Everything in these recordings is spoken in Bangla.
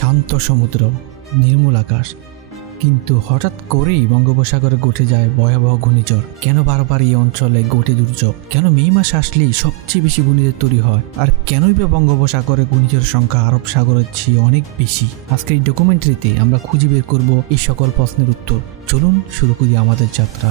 শান্ত সমুদ্র, নির্মল আকাশ, কিন্তু হঠাৎ করেই বঙ্গোপসাগরে ঘটে যায় ভয়াবহ ঘূর্ণিঝড়। কেন বারবার এই অঞ্চলে ঘটে দুর্যোগ? কেন মে মাস আসলেই সবচেয়ে বেশি ঘূর্ণিঝড় তৈরি হয়? আর কেনই বা বঙ্গোপসাগরে ঘূর্ণিঝড়ের সংখ্যা আরব সাগরের চেয়ে অনেক বেশি? আজকের এই ডকুমেন্টারিতে আমরা খুঁজে বের করব এই সকল প্রশ্নের উত্তর। চলুন শুরু করি আমাদের যাত্রা।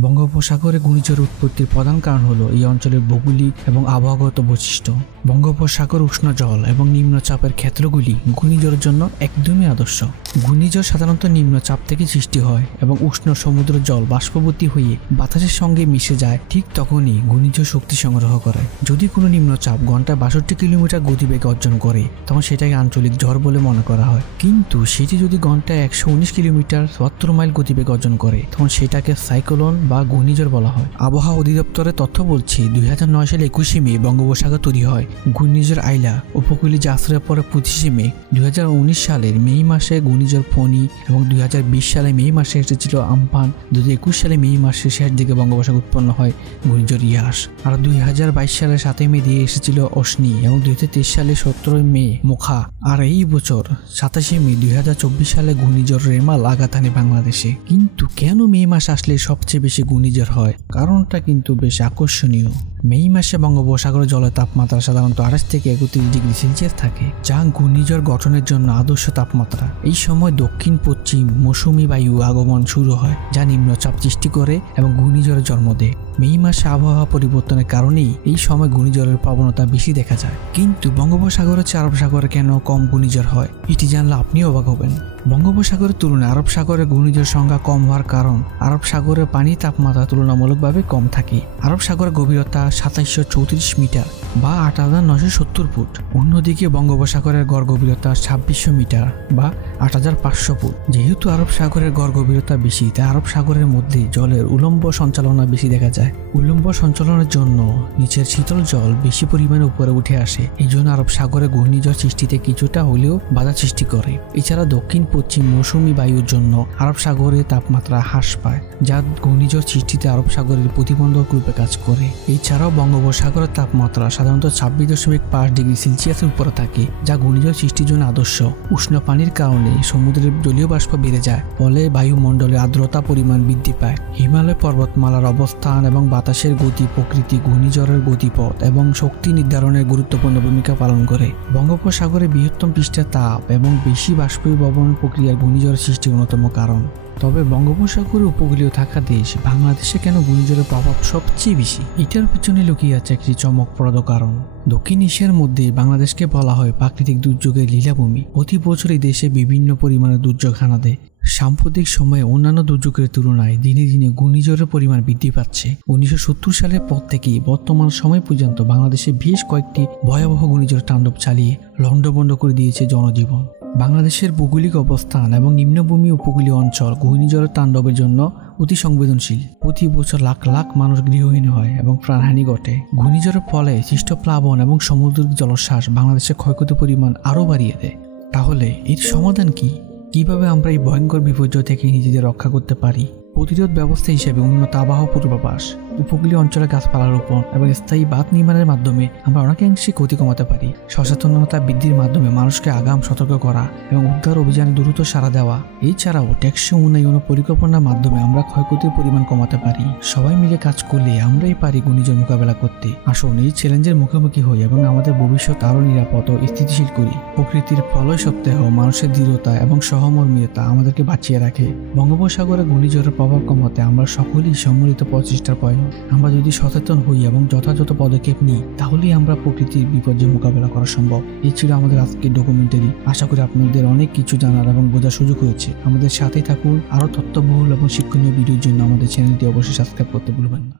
বঙ্গোপসাগরে ঘূর্ণিঝড়ের উৎপত্তির প্রধান কারণ হলো এই অঞ্চলের ভৌগোলিক এবং আবহাওয়াগত বৈশিষ্ট্য। বঙ্গোপসাগর উষ্ণ জল এবং নিম্নচাপের ক্ষেত্রগুলি ঘূর্ণিঝড়ের জন্য একদমই আদর্শ। ঘূর্ণিঝড় সাধারণত নিম্নচাপ থেকে সৃষ্টি হয় এবং উষ্ণ সমুদ্র জল বাষ্পবর্তী হয়ে বাতাসের সঙ্গে মিশে যায়। ঠিক তখনই ঘূর্ণিঝড় শক্তি সংগ্রহ করে। যদি কোনো নিম্নচাপ ঘন্টায় 62 কিলোমিটার গতিবেগ অর্জন করে তখন সেটাকে আঞ্চলিক ঝড় বলে মনে করা হয়। কিন্তু সেটি যদি ঘন্টায় 119 কিলোমিটার 72 মাইল গতিবেগ অর্জন করে তখন সেটাকে সাইক্লোন বা ঘূর্ণিঝড় বলা হয়। আবহাওয়া অধিদপ্তরের তথ্য বলছে 2009 সালে 21 মে বঙ্গোপসাগর তৈরি হয় ঘূর্ণিঝড় আইলা। উপকূলে আশ্রয়ের পরে 25 মে। 2019 সালের মে মাসে ঘূর্ণিঝড় ফণী এবং 2020 সালে মে মাসে এসেছিল আমফান। 2021 সালে মে মাসের শেষ দিকে বঙ্গোপসাগর উৎপন্ন হয় ঘূর্ণিঝড় ইয়াস। আর 2022 সালের 7 মে দিয়ে এসেছিল অশ্নি এবং 2023 সালে 17 মে মোখা। আর এই বছর 27 মে 2024 সালে ঘূর্ণিঝড় রেমাল আঘাত হানে বাংলাদেশে। কিন্তু কেন মে মাস আসলে সবচেয়ে বেশি ঘূর্ণিঝড় হয়? কারণটা কিন্তু বেশ আকর্ষণীয়। মে মাসে বঙ্গোপসাগরের জলের তাপমাত্রা সাধারণত 28 থেকে 31 ডিগ্রি সেলসিয়াস থাকে, যা ঘূর্ণিঝড় গঠনের জন্য আদর্শ তাপমাত্রা। এই সময় দক্ষিণ পশ্চিম মৌসুমী বায়ু আগমন শুরু হয়, যা নিম্নচাপ সৃষ্টি করে এবং ঘূর্ণিঝড়ের জন্ম দেয়। মে মাসে আবহাওয়া পরিবর্তনের কারণেই এই সময় ঘূর্ণিঝড়ের প্রবণতা বেশি দেখা যায়। কিন্তু বঙ্গোপসাগরের চেয়ে আরব সাগরে কেন কম ঘূর্ণিঝড় হয়? এটি জানলে আপনিও অবাক হবেন। বঙ্গোপসাগরের তুলনায় আরব সাগরে ঘূর্ণিঝড় সংখ্যা কম হওয়ার কারণ আরব সাগরের পানির তাপমাত্রা তুলনামূলকভাবে কম থাকে। আরব সাগরের গভীরতা 2734 মিটার বা 8970 ফুট। অন্যদিকে বঙ্গোপসাগরের গড় গভীরতা 2600 মিটার বা 8500 ফুট। যেহেতু আরব সাগরের গড় গভীরতা বেশি, তাই আরব সাগরের মধ্যে জলের উলম্ব সঞ্চালনা বেশি দেখা যায়। উলম্ব সঞ্চালনের জন্য নিচের শীতল জল বেশি পরিমাণে উপরে উঠে আসে। এই জন্য আরব সাগরে ঘূর্ণিঝড় সৃষ্টিতে কিছুটা হলেও বাধা সৃষ্টি করে। এছাড়া দক্ষিণ পশ্চিম মৌসুমী বায়ুর জন্য আরব সাগরের তাপমাত্রা হ্রাস পায়, যা ঘূর্ণিঝড় সৃষ্টিতে আরব সাগরের প্রতিবন্ধক রূপে কাজ করে। এছাড়াও বঙ্গোপসাগরের তাপমাত্রা সাধারণত 26.5 ডিগ্রি সেলসিয়াসের উপরে থাকে, যা ঘূর্ণিঝড় সৃষ্টির জন্য আদর্শ। উষ্ণ পানির কারণে সমুদ্রের জলীয় বাষ্প বেড়ে যায়, ফলে বায়ুমণ্ডলে আর্দ্রতা পরিমাণ বৃদ্ধি পায়। হিমালয় পর্বতমালার অবস্থান এবং বাতাসের গতি প্রকৃতি ঘূর্ণিঝড়ের গতিপথ এবং শক্তি নির্ধারণের গুরুত্বপূর্ণ ভূমিকা পালন করে। বঙ্গোপসাগরের বৃহত্তম পৃষ্ঠের তাপ এবং বেশি বাষ্পীভবন প্রক্রিয়ার ঘূর্ণিঝড়ের সৃষ্টির অন্যতম কারণ। তবে বঙ্গোপসাগরের উপকূলীয় থাকা দেশ বাংলাদেশে কেন ঘূর্ণিঝড়ের প্রভাব সবচেয়ে বেশি? এটার পিছনে লুকিয়ে আছে একটি চমকপ্রদ কারণ। দক্ষিণ এশিয়ার মধ্যে বাংলাদেশকে বলা হয় প্রাকৃতিক দুর্যোগের লীলাভূমি। প্রতি বছর এই দেশে বিভিন্ন পরিমাণে দুর্যোগ হানা দেয়। সাম্প্রতিক সময়ে অন্যান্য দুর্যোগের তুলনায় দিনে দিনে ঘূর্ণিঝড়ের পরিমাণ বৃদ্ধি পাচ্ছে। 1970 সালের পর থেকে বর্তমান সময় পর্যন্ত বাংলাদেশে বেশ কয়েকটি ভয়াবহ ঘূর্ণিঝড় তাণ্ডব চালিয়ে লণ্ডভণ্ড করে দিয়েছে জনজীবন। বাংলাদেশের ভৌগোলিক অবস্থান এবং নিম্নভূমি উপকূলীয় অঞ্চল ঘূর্ণিঝড়ের তাণ্ডবের জন্য অতি সংবেদনশীল। প্রতি বছর লাখ লাখ মানুষ গৃহহীন হয় এবং প্রাণহানি ঘটে। ঘূর্ণিঝড়ের ফলে সৃষ্ট প্লাবন এবং সমুদ্রের জলোচ্ছ্বাস বাংলাদেশের ক্ষয়ক্ষতির পরিমাণ আরও বাড়িয়ে দেয়। তাহলে এর সমাধান কি? কিভাবে আমরা এই ভয়ঙ্কর বিপর্যয় থেকে নিজেদের রক্ষা করতে পারি? প্রতিরোধ ব্যবস্থা হিসেবে উন্নত আবহাওয়া পূর্বাভাস, উপকূলীয় অঞ্চলে গাছপালা রোপণ এবং স্থায়ী বাঁধ নির্মাণের মাধ্যমে আমরা অনেকাংশে ক্ষতি কমাতে পারি। সচেতনতা বৃদ্ধির মাধ্যমে মানুষকে আগাম সতর্ক করা এবং উদ্ধার অভিযানে দ্রুত সাড়া দেওয়া। এছাড়াও টেকসই উন্নয়ন ও পরিকল্পনার মাধ্যমে আমরা ক্ষয়ক্ষতির পরিমাণ কমাতে পারি। সবাই মিলে কাজ করলে আমরাই পারি ঘূর্ণিঝড় মোকাবেলা করতে। আসুন এই চ্যালেঞ্জের মুখোমুখি হই এবং আমাদের ভবিষ্যৎ আরও নিরাপদ ও স্থিতিশীল করি। প্রকৃতির ফলয় সত্ত্বেও মানুষের দৃঢ়তা এবং সহমর্মিতা আমাদেরকে বাঁচিয়ে রাখে। বঙ্গোপসাগরে ঘূর্ণিঝড়ের প্রভাব কমাতে আমরা সকলেই সম্মিলিত প্রচেষ্টার প্রয়োজন। আমরা যদি সচেতন হই এবং যথাযথ পদক্ষেপ নিই তাহলেই আমরা প্রকৃতির বিপর্যয় মোকাবেলা করা সম্ভব। এই ছিল আমাদের আজকের ডকুমেন্টারি। আশা করি আপনাদের অনেক কিছু জানার এবং বোঝার সুযোগ হয়েছে। আমাদের সাথেই থাকুন। আরও তথ্যবহুল এবং শিক্ষণীয় ভিডিওর জন্য আমাদের চ্যানেলটি অবশ্যই সাবস্ক্রাইব করতে ভুলবেন না।